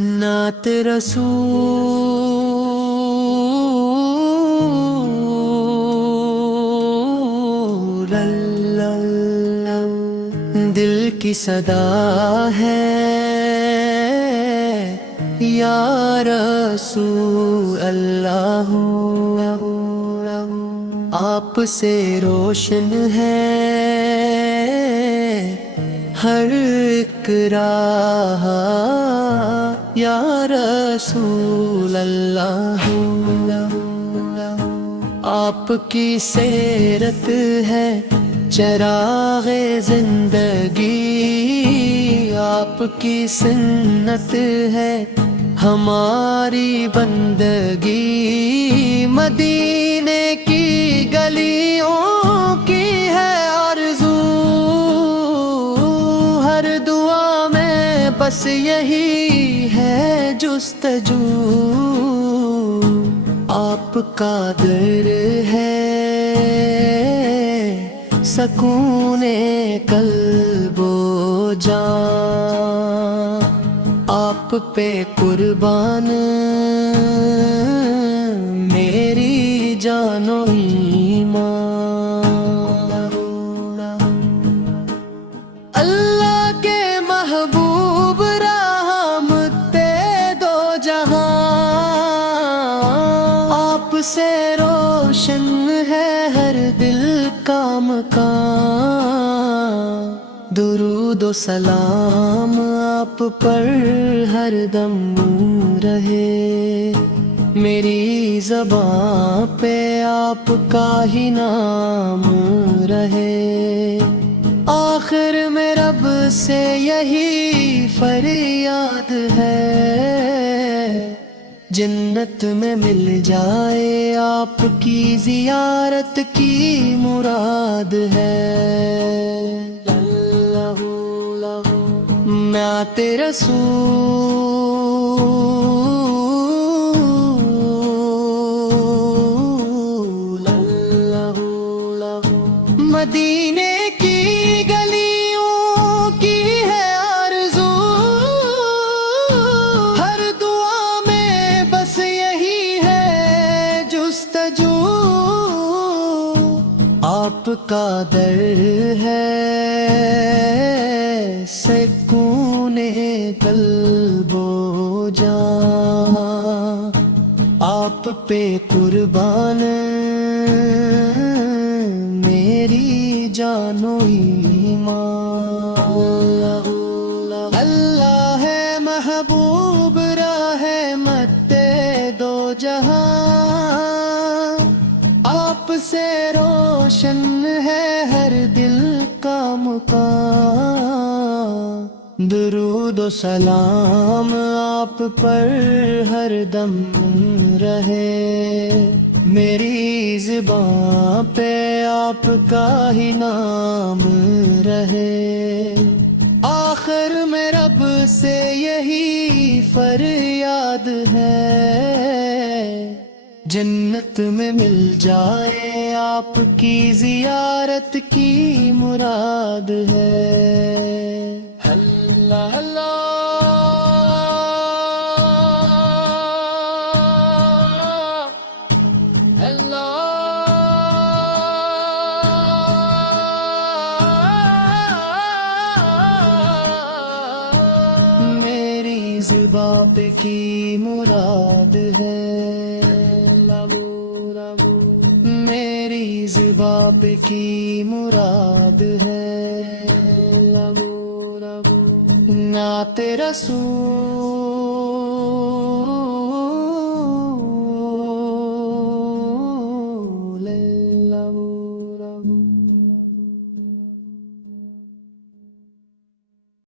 नात रसूल अल्लाह दिल की सदा है या रसूल अल्लाह आप से रोशन है हर एक राह या रसूल अल्लाह आपकी सीरत है चराग़े ज़िंदगी आपकी सुन्नत है हमारी बंदगी मदीने की गलियों की है आरज़ू हर दुआ में बस यही है जुस्तजू आपका दर है सकूने कल्बो जान आप पे कुर्बान मेरी जानो ईमान अल्लाह के महबूब रहमते दो जहां आपसे रोशन है हर दिल का मकान दुरूद व सलाम आप पर हर दम रहे मेरी ज़बां पे आपका ही नाम रहे आखिर में रब से यही फरियाद है जन्नत में मिल जाए आपकी ज़ियारत की मुराद है नाते रसूल अल्लाह मदीने की गलियों की है आरज़ू हर दुआ में बस यही है जुस्तजू आपका दर है सकूने कल्बो जान आप पे कुर्बान मेरी जानो ईमान अल्लाह है महबूब रहमते दो जहां आपसे रोशन है हर दिल का मुकाम दुरूद व सलाम आप पर हर दम रहे मेरी ज़बां पे आपका ही नाम रहे आखिर में रब से यही फरियाद है जन्नत में मिल जाए आपकी ज़ियारत की मुराद है अल्लाह अल्लाह मेरी ज़ुबां पे की मुराद है मेरी ज़ुबां पे की मुराद है नाते रसूल